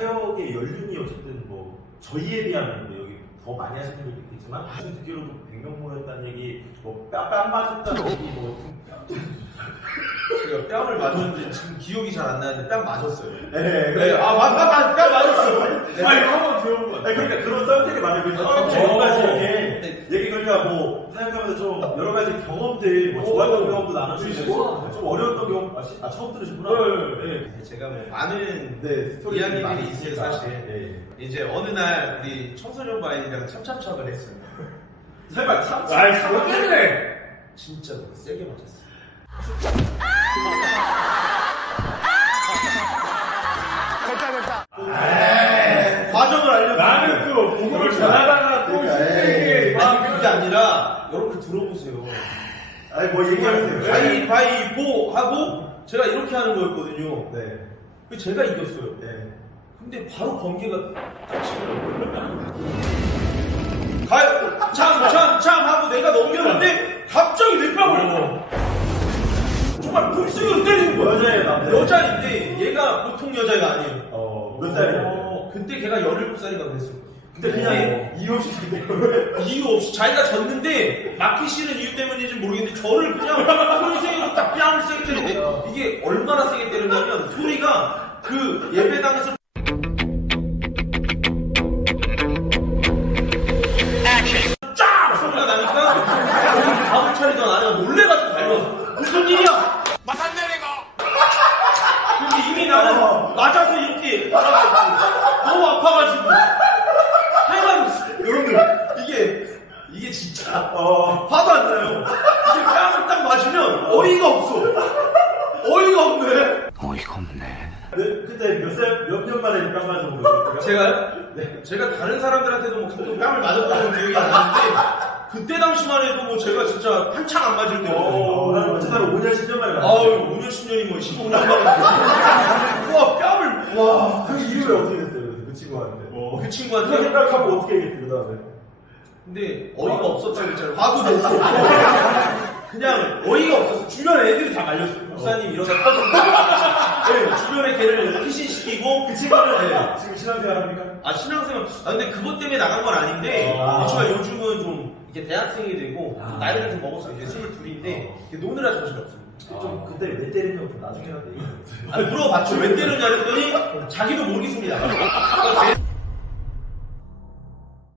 해역의 연륜이 어쨌든 뭐 저희에 비하면 뭐 여기 더 많이 하시는 분도 있겠지만 지금 듣기로도 100명 모였다는 얘기 뭐뺨 맞았다는 얘기 뭐 제가 뺨을 맞았는데 지금 기억이 잘 안 나는데 뺨 맞았어요. 네, 네, 아, 맞, 맞, 맞, 뺨 맞았어. 네. 아니 한번 들어본 거 그러니까 그런 썰들이 많아요 그래서 어, 어, 사용하면서 좀 여러 가지 경험들 뭐 좋았던 경험도 나눠주시고 좀 어려웠던 경험 아, 시- 아 처음 들으셨구나 네. 제가 뭐 많은 네, 스토리들이 이야기들이 많이 있어요, 있으니까. 사실. 네. 이제 어느 날 우리 청소년 바인이랑 참참참을 했어요. 설마 참 아이 그거 때문에 진짜 세게 맞았어요. 과정을 알려드릴게요. 나는 또 공부를 잘하다가 또 그러니까, 힘들게 아니 그게 아니라 여러분 들어보세요. 아니 뭐 얘기하세요 가위바위보 하고 제가 이렇게 하는 거였거든요. 네. 그 제가 이겼어요. 네. 근데 바로 번개가 딱 치더라고요. 가요! 참, 참, 참! 하고 내가 넘겼는데 갑자기 내 뺨을 정말 불쑥으로 때리는 거야. 여자예요, 남자예요? 여자인데 얘가 보통 여자가 아니에요. 어, 몇 살이에요? 어, 그때 걔가 17살인가 그랬어요. 근데 그냥 이유 없이 그때 이유 없이 자기가 졌는데 싫은 이유 때문인지 모르겠는데 저를 그냥 평생으로 딱 뺨을 세게 때리는데 이게 얼마나 세게 때렸냐면 소리가 그 예배당에서 쫙 소리가 나니까 밥을 차리던 아내가 놀래가지고 달려와서 무슨 일이야? 근데 이미 나는 맞아서 이렇게 너무 아파가지고 여러분들 이게 이게 진짜 어 화도 안 나요. 이게 뺨을 딱 맞으면 어이가 없어. 어이가 없네. 네, 그때 몇 살 몇 년 만에 뺨 맞은 거예요? 제가요? 네. 제가 다른 사람들한테도 뭐 가끔 뺨을 맞았다는 기억이 안 나는데 그때 당시만 해도 뭐 제가 진짜 한창 안 맞을 어, 때거든요. 한 어쨌든 5년 10년 만에 아유 5년 10년이 뭐 15년 만에 와 뺨을 와. 그 이후에 어떻게 됐어요? 그 친구한테 그그 친구한테 생각하고 어떻게 얘기했어요 그 다음에? 근데 어이가 없었다고 했잖아요. 화도 냈어. 그냥 어이가 없었어. 주변 애들이 다 말렸어. 목사님 이러다 터졌다. 네, 주변에 걔를 피신시키고 그 친구는 네. 지금 신앙생활 합니까? 아 신앙생활 아 근데 그것 때문에 나간 건 아닌데 아. 제가 요즘은 좀 이게 대학생이 되고 아. 나이를 좀 먹었어요. 이제 스물 둘인데 이게 노느라 정신이 없어요. 좀 그때 왜 때리냐고 좀 나중에 한데 아니 물어봤죠. 왜 때렸냐 했더니 자기도 모르겠습니다. 그러니까 제-